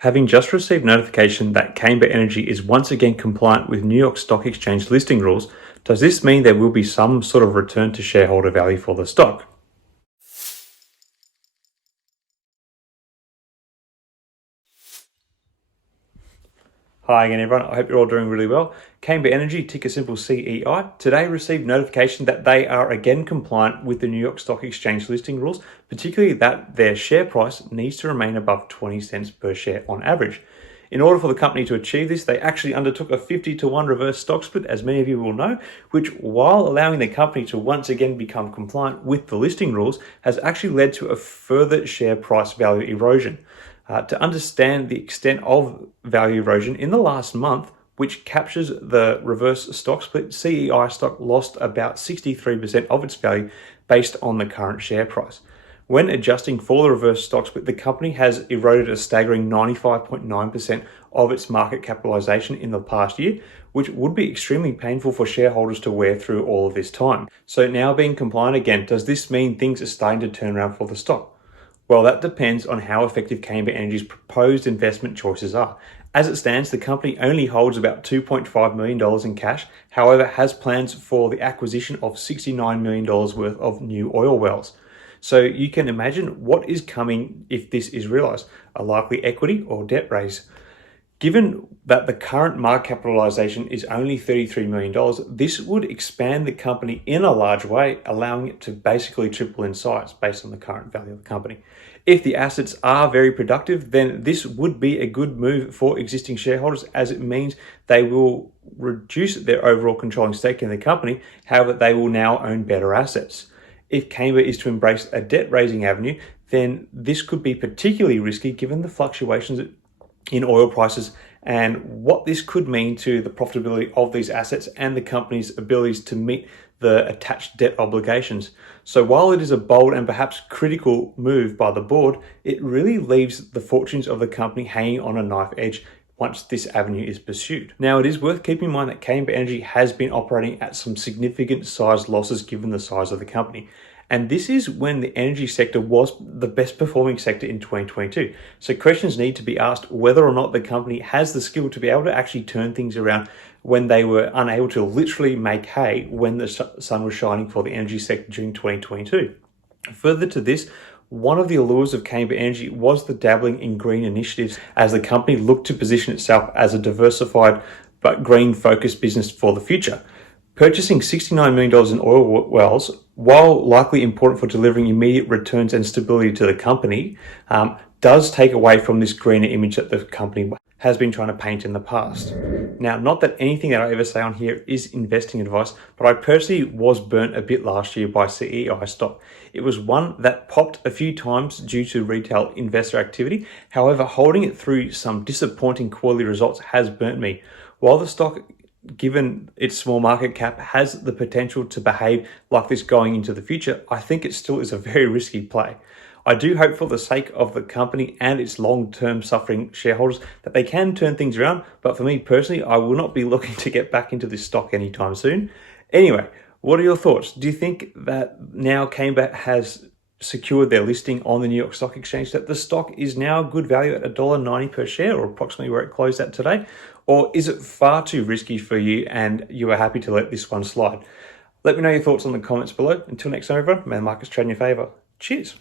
Having just received notification that Camber Energy is once again compliant with New York Stock Exchange listing rules, does this mean there will be some sort of return to shareholder value for the stock? Hi again everyone, I hope you're all doing really well. Camber Energy, ticker symbol CEI, today received notification that they are again compliant with the New York Stock Exchange listing rules, particularly that their share price needs to remain above 20 cents per share on average. In order for the company to achieve this, they actually undertook a 50-to-1 reverse stock split, as many of you will know, which, while allowing the company to once again become compliant with the listing rules, has actually led to a further share price value erosion. To understand the extent of value erosion, in the last month, which captures the reverse stock split, CEI stock lost about 63% of its value based on the current share price. When adjusting for the reverse stock split, the company has eroded a staggering 95.9% of its market capitalization in the past year, which would be extremely painful for shareholders to wear through all of this time. So now being compliant again, does this mean things are starting to turn around for the stock? Well, that depends on how effective Camber Energy's proposed investment choices are. As it stands, the company only holds about $2.5 million in cash, however, has plans for the acquisition of $69 million worth of new oil wells. So you can imagine what is coming if this is realized, a likely equity or debt raise. Given that the current market capitalization is only $33 million, this would expand the company in a large way, allowing it to basically triple in size based on the current value of the company. If the assets are very productive, then this would be a good move for existing shareholders, as it means they will reduce their overall controlling stake in the company. However, they will now own better assets. If Camber is to embrace a debt raising avenue, then this could be particularly risky given the fluctuations in oil prices and what this could mean to the profitability of these assets and the company's abilities to meet the attached debt obligations. So while it is a bold and perhaps critical move by the board, it really leaves the fortunes of the company hanging on a knife edge once this avenue is pursued. Now, it is worth keeping in mind that Camber Energy has been operating at some significant size losses given the size of the company. And this is when the energy sector was the best performing sector in 2022. So questions need to be asked whether or not the company has the skill to be able to actually turn things around when they were unable to literally make hay when the sun was shining for the energy sector during 2022. Further to this, one of the allures of Camber Energy was the dabbling in green initiatives as the company looked to position itself as a diversified but green-focused business for the future. Purchasing $69 million in oil wells, while likely important for delivering immediate returns and stability to the company, does take away from this greener image that the company has been trying to paint in the past. Now, not that anything that I ever say on here is investing advice, but I personally was burnt a bit last year by CEI stock. It was one that popped a few times due to retail investor activity. However, holding it through some disappointing quarterly results has burnt me. While the stock, given its small market cap, has the potential to behave like this going into the future, I think it still is a very risky play. I do hope for the sake of the company and its long-term suffering shareholders that they can turn things around, but for me personally, I will not be looking to get back into this stock anytime soon. Anyway, what are your thoughts? Do you think that now Camber has secured their listing on the New York Stock Exchange, that the stock is now good value at $1.90 per share, or approximately where it closed at today? Or is it far too risky for you and you are happy to let this one slide? Let me know your thoughts in the comments below. Until next time, everyone, may the markets trade in your favor. Cheers.